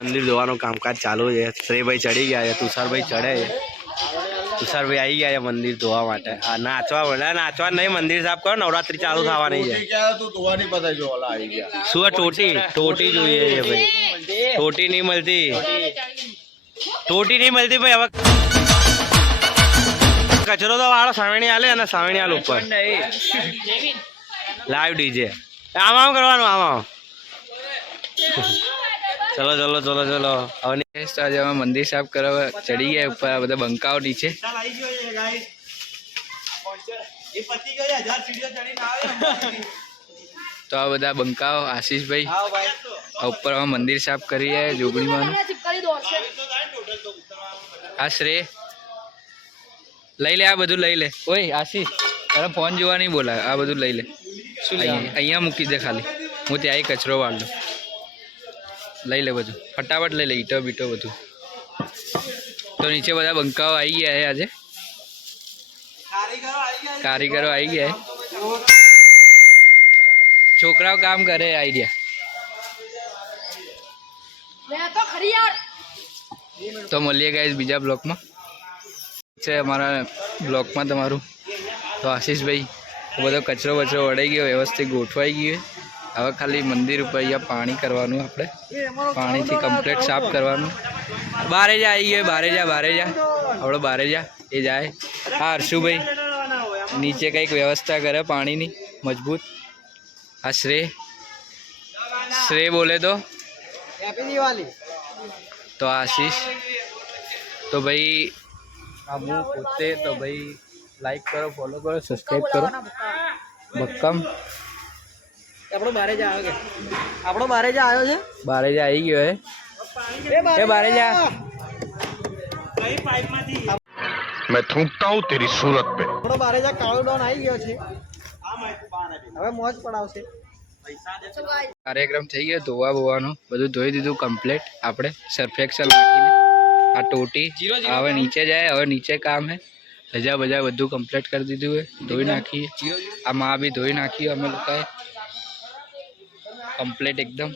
મંદિર જોવાનું કામકાજ ચાલુ છે. શ્રેયભાઈ ચડી ગયા છે, તુષારભાઈ ચડે છે. તુષારભાઈ આવી ગયા છે મંદિર ધોવા માટે. આ નાચવા નહીં, મંદિર સાફ કરો, નવરાત્રી ચાલુ થવાની છે. શું ટોટી જોઈએ છે ભાઈ? ટોટી નહીં મળતી ભાઈ. હવે કચરો તો વાળો સાવણી આલે અને સાવણી આલ ઉપર લાઈવ ડીજે આમ કરવાનું આમ. ચલો હવે આજે અમે મંદિર સાફ કરવા ચડી ગયા ઉપર. આ બધા બંકાઓ નીચે. તો આ બધા બંકાઓ આશીષભાઈ ઉપર અમે મંદિર સાફ કરી રહ્યા જોગણીમાં. આ શ્રેય લઈ લે, આ બધું લઈ લે. ઓય આશીષ, તારે ફોન જોવા નહીં બોલાય. આ બધું લઈ લે. શું અહીંયા મૂકી દે ખાલી, હું ત્યાં કચરો વાળ લઉં. લઈ લે બધું ફટાફટ લઈ લે, ઈટો બીટો બધું. તો નીચે બધા બંકાઓ આવી ગયા છે. આજે કારીગરો આવી ગયા. છોકરાઓ કામ કરે આઈડિયા. તો મળીએ ગાઈસ બીજા બ્લોકમાં છે અમારા બ્લોકમાં તમારું. તો આશીષભાઈ બધો કચરો બચરો વળાઈ ગયો, વ્યવસ્થિત ગોઠવાઈ ગયો. હવે ખાલી મંદિર ઉપર અહીંયા પાણી કરવાનું, આપણે પાણીથી કમ્પ્લીટ સાફ કરવાનું. બારે જા આવી ગયો, બારે જા આપણે બારે જા. એ જાય. હા હર્ષુભાઈ નીચે કંઈક વ્યવસ્થા કરે પાણીની મજબૂત. આ શ્રેય બોલે તો આશીષ. તો ભાઈ આ હું પોતે તો ભાઈ લાઈક કરો, ફોલો કરો, સબસ્ક્રાઈબ કરો. ભક્કમ આપણો બારેજા આવ્યો છે. બારેજા આવી ગયો હે. એ બારેજા मैं थूकता हूँ तेरी सूरत पे. આપણો બારેજા કાળો ડોન આવી ગયો છે. હવે મોજ પડાવશે. કાર્યક્રમ થઈ ગયો ધોવા બોવાનો, બધું ધોઈ દીધું કમ્પ્લીટ. આપણે સર્ફેક્સલ નાખીને આ ટોટી હવે નીચે જાય. હવે નીચે કામ હે, રજા બજા બધું કમ્પ્લીટ કરી દીધું હે, ધોઈ નાખીએ. આ માં બી ધોઈ નાખ્યું અમે લોકોએ કમ્પ્લીટ એકદમ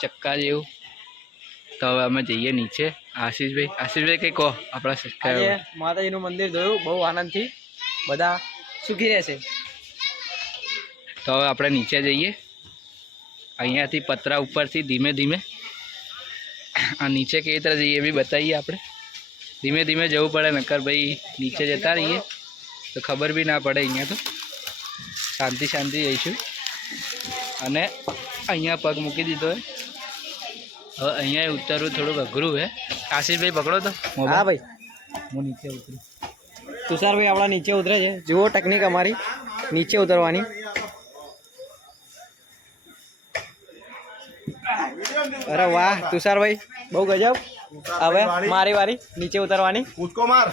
ચક્કા જેવું. તો હવે અમે જઈએ નીચે. આશીષભાઈ કંઈ કહો આપણા સબસ્ક્રાઈબર. માતાજીનું મંદિર જોયું બહુ આનંદથી, બધા સુખી રહેશે. તો હવે આપણે નીચે જઈએ. અહીંયાથી પતરા ઉપરથી ધીમે ધીમે આ નીચે કેવી રીતે જઈએ એ બી બતાવીએ. આપણે ધીમે ધીમે જવું પડે, નકર ભાઈ નીચે જતા રહીએ તો ખબર બી ના પડે. અહીંયા તો શાંતિ જઈશું. અને અહીંયા પગ મૂકી દીધો હે. હવે અહીંયા ઉતરવું થોડુંક અઘરું હે. આશીષભાઈ પકડો તો. હા ભાઈ, હું નીચે ઉતરું. તુષારભાઈ આપણા નીચે ઉતરે છે. જુઓ ટેકનિક અમારી નીચે ઉતરવાની. અરે વાહ તુષારભાઈ, બહુ ગજબ. હવે મારી વારી નીચે ઉતરવાની. કૂદકો માર.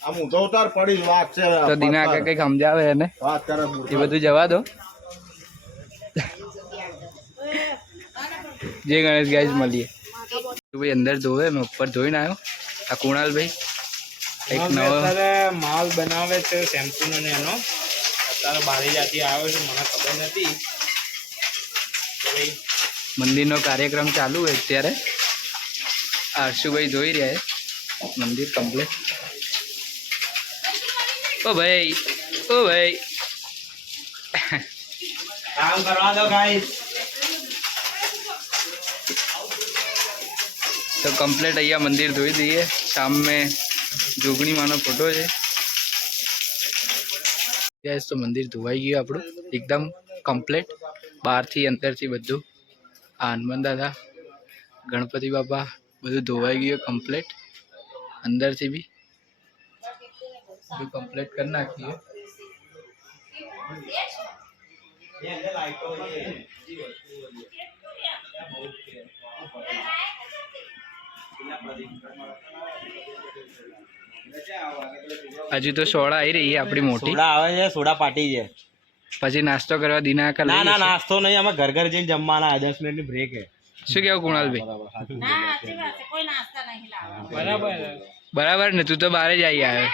આમ ઊંધો ઉતાર પડી વાત છે. તો દિના આગળ કંઈક સમજાવે એને, વાત કરે એ બધું જવા દો. જય ગણેશ ગાઈસ, મળીએ. ભાઈ અંદર ધોવે, મેં ઉપર ધોઈને આવ્યો. આ કુણાલભાઈ એક નવો માલ બનાવે છે શેમ્પૂનો ને એનો. અત્યારે બારી જાતી આવ્યો છે, મને ખબર નથી. મંદિરનો કાર્યક્રમ ચાલુ હોય અત્યારે. હર્ષુભાઈ ધોઈ રહ્યા છે મંદિર કમ્પ્લીટ. ઓ ભાઈ કામ કરવા દો ગાઈસ. તો કમ્પ્લીટ અહીંયા મંદિર ધોઈ દઈએ. સામે જોગણી માનો ફોટો છે. ગાઈસ તો મંદિર ધોવાઈ ગયું આપણું એકદમ કમ્પ્લીટ, બહારથી અંદરથી બધું. આ હનુમાન દાદા, ગણપતિ બાપા બધું ધોવાઈ ગયું કમ્પ્લીટ. અંદરથી બી બધું કમ્પ્લીટ કરી નાખીએ. હજુ તો સોડા આવી રહી આપણી મોટી. સોડા આવે છે, સોડા પાટી છે. પછી નાસ્તો કરવા દિના ના નાસ્તો નહીં, અમે ઘર જઈને જમવાના. 10 મિનિટની બ્રેક હે. શું કેવું કુણાલભાઈ? બરાબર ને, તું તો બારે જ આવી આવ્યો.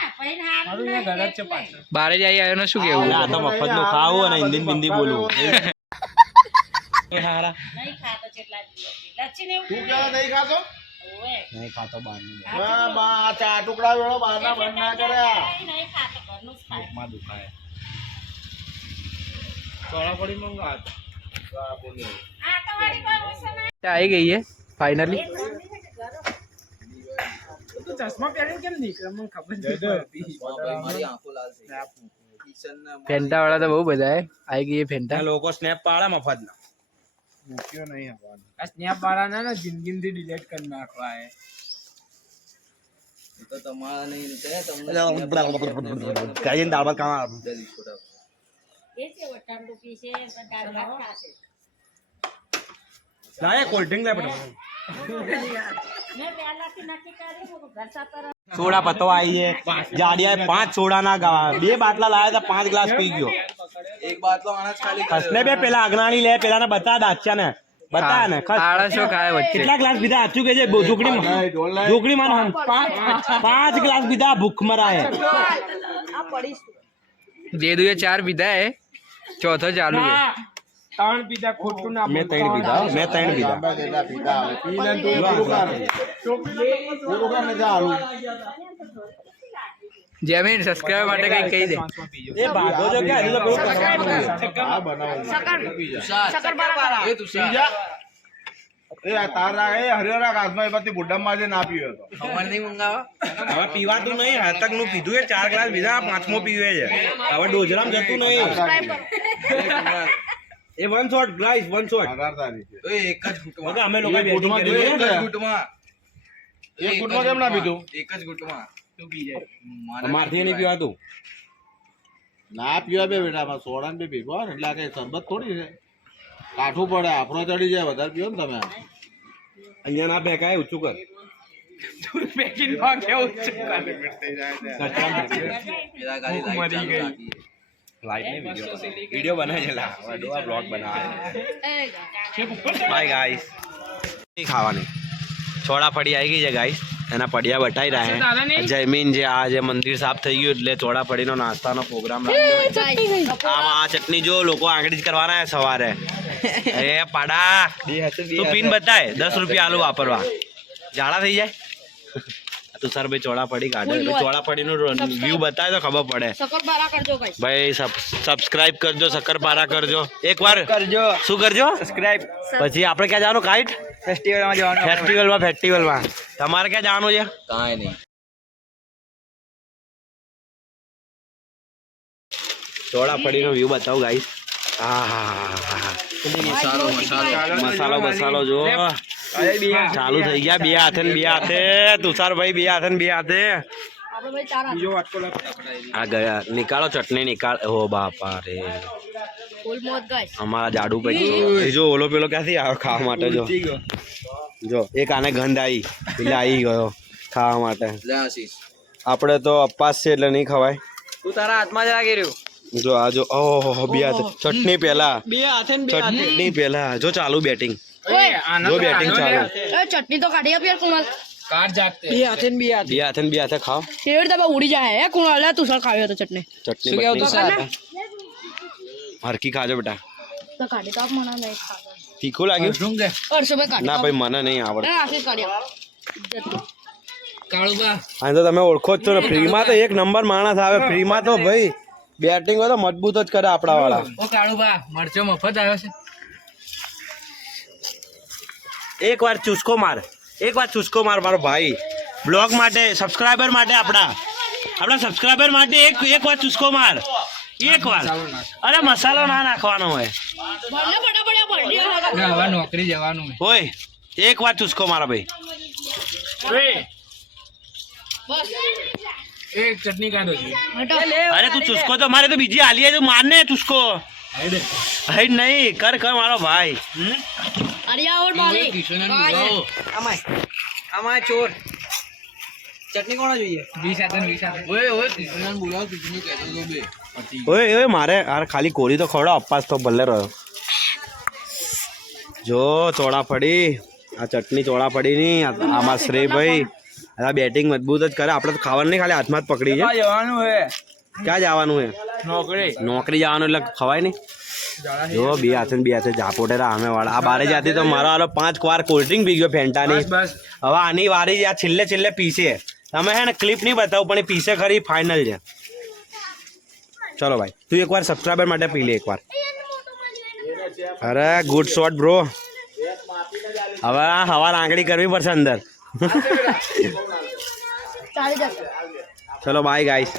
બારે જ આવી આવ્યો ને, શું કેવું? આ તો મફતનું ખાવું અને હિન્દી બોલવું. હારા નહીં ખાતો કેટલા દિવસથી. લચ્છી ને એવું તું ક્યાં નહીં ખાતો ઓવે. નહીં ખાતો બહારનું વાહ, બા, ચા ટુકડા વેળો બહારના બંધ ના કર્યા નહીં ખાતો ઘરનું જ ખાય. માં દુખાય ચોળાફળી મંગાવ. આ તો વાળી કોઈ ઓછો નહીં. આવી ગઈ है फाइनली ચશ્મા પહેરીને કેમ નીકળે મને ખબર નથી. फेंटा वाला तो बहुत बजा है आई गई है फेंटा લોકો સ્નેપ પાડે મફતના મૂક્યો નહીં આપવાનો. આ સ્નેપ વાળાને ને જિંદગીથી ડિલીટ કરી નાખવા હે. ગાયન દાળ ભાત ખાવા એ છે વટાણ રૂપી છે પણ દાળ ભાત ખાશે. લાય કોલ્ડ ડ્રિંક લે પડે મેં પહેલાથી નક્કી કર્યું ઘર સાતર સોડા પતો આવી है जाड़िया 5 सोडा ना गवा 2 बाटला लाया था 5 ग्लास पी गयो एक बाटलो अनाज खाली खसने बे पेला अगनानी ले पेला ने बता दाच्या ने बता ने खस आड़ा शो खाए बच्चे कितना ग्लास पीधा आचू के जे झोकड़ी मान हम 5 ग्लास पीधा भूख मरा है दे दो ये 4 पीधा है चौथा चालू है 3 પીધા ખોટું ના मैं 3 पीधा લાંબા જેટલા પીધા આવે. પીને તો પૂરું કર ને જા હાલું. जमीन सब्सक्राइब માટે કઈ કહી દે ए भागो जो क्या हल्लो बहुत આ બનાવો. પી જા. એ આ તારા એ હરિહરા કાચનો એ બધી બુડ્ડામાં જે ના પીયો હતો. હવે પીવાતું નહીં હાથક નું પીધું એ 4 ગ્લાસ પીધા 5મો પીવે છે હવે ડોજરામ જતું નહીં એ 1 શોટ ગ્લાસ 1 શોટ આધાર તારી છે. ઓકે અમે લોકો એક ગુટમાં બેટિંગ જોઈએ કરીએ ને? એક ગુટમાં કેમ ના પીધું? મારથી નહીં પીવાતું ના પીવા બે બેટા આમાં સોડા ને બે ભેગો હોય ને એટલે આ કઈ શરબત થોડી છે. કાઠું પડે આફરો ચડી જાય વધારે પીવો ને તમે. અહીંયા ના ફેંકાય ઊંચું કર પેકિંગ માં કેવું છે. લાઈટ નહીં વિડિયો બનાવે છે લા વડવા બ્લોગ બનાવે બાય ગાઈસ નહીં ખાવાની ચોળા ફળી આવી ગઈ છે ગાઈસ એના પડિયા બટાઈ રહ્યા છે જયમીન જે આ જે મંદિર સાફ થઈ ગયું એટલે ચોળા ફળીનો નાસ્તાનો પ્રોગ્રામ રાખ્યો આમાં આ ચટણી જો લોકો આંગળી જ કરવાના છે સવારે એ પાડા તું પીન બતાય 10 રૂપિયા આલુ વાપરવા જાડા થઈ જાય તુષારભાઈ ચોળા ફળી કાઢે ચોળા ફળીનું વ્યૂ બતાવે તો ખબર પડે શકરપારા કરજો ગાઈસ. ભાઈ સબસ્ક્રાઇબ કરજો શક્કરપારા કરજો એકવાર કરજો શું કરજો સબસ્ક્રાઇબ પછી આપણે ક્યાં જવાનું કાઈટ ફેસ્ટિવલમાં જવાનું ફેસ્ટિવલમાં તમારે ક્યાં જવાનું છે કાંઈ નહીં ચોળા ફળીનો વ્યૂ બતાવો ગાઈસ મસાલો જો ચાલુ થઈ ગયા બે હાથે તુષારભાઈ બે હાથે આ ગયા નિકાળો ચટણી નિકાળ ઓ બાપા રે અમારા જાડુ ભાઈ જો ઓલો પેલો ક્યાંથી આવ્યો ખાવા માટે જો એક આને ગંધ આવી એટલે આવી ગયો ખાવા માટે આપણે તો અપાસ છે એટલે નહીં ખવાય તું તારા હાથમાં જ લાગી રહ્યું જો આ જો ઓહો બે હાથે ચટણી પહેલા ચટણી પહેલા જો ચાલુ બેટિંગ જો બેટિંગ ચાલુ ચટણી તો કાઢી આપી યાર કુણાલ. કાર જાગતે બે હાથે ખાઓ શેર તમે ઉડી જાય હે કુણાલ તુષાર ખાવ્યો તો ચટણી ચટણી હરકી ખાજો બેટા તો કાઢી તો આપ મને નહીં ખાવા. તીખું લાગ્યું હર્ષભાઈ કાઢી ના ભાઈ મને નહીં આવડે આશીષ કાઢી આપ. કાળુબા આ તો તમે ઓળખો જ છો ને ફ્રીમાં તો એક નંબર માણસ આવે ફ્રીમાં તો ભાઈ બેટિંગ હોય તો મજબૂત જ કરે આપણા વાળા ઓ કાળુબા મરચો મફત આવ્યો છે એક વાર ચૂસકો માર મારો ભાઈ બ્લોગ માટે સબસ્ક્રાઇબર માટે આપણા સબસ્ક્રાઇબર માટે એક વાર ચૂસકો માર એક વાર અરે મસાલો ના નાખવાનો હોય હવે નોકરી જવાનું હોય એક વાર ચૂસકો મારા ભાઈ એક ચટણી કાઢો છે. અરે તું ચૂસકો તો મારે તો બીજી આલી તું મારને ચૂસકો હઈ નહીં કર મારો ભાઈ આમાં ચોર ચટણી કોણ જોઈએ 20 ઓય મારે યાર ખાલી કોરી તો ખવડાવ અપાસ તો ભલે રહ્યો જો ચોળા ફળી આ ચટણી ચોળા ફળી ની આમાં શ્રેયભાઈ આ બેટિંગ મજબૂત જ કરે આપણે તો ખાવાનું નહીં ખાલી હાથમાં જ પકડી છે જવાનું હે ક્યાં જવાનું હે નોકરી જવાનું એટલે ખવાય નહીં જો બે હાથે ઝાપોટેરા અમે વાળા આ બારે જાતી તો મારો વાળો 5 વાર કોલ્ડ ડ્રિંક પી ગયો ફેન્ટાની. હવે આની વારી આ છેલ્લે પીસે. તમે હે ને ક્લિપ નહીં બતાવું પણ એ પીસે ખરી ફાઇનલ છે. ચલો ભાઈ તું એકવાર સબસ્ક્રાઈબર માટે પી લે એકવાર. અરે ગુડ શોટ બ્રો. હવે હવા આંગળી કરવી પડશે અંદર. ચલો બાય ગાઈસ.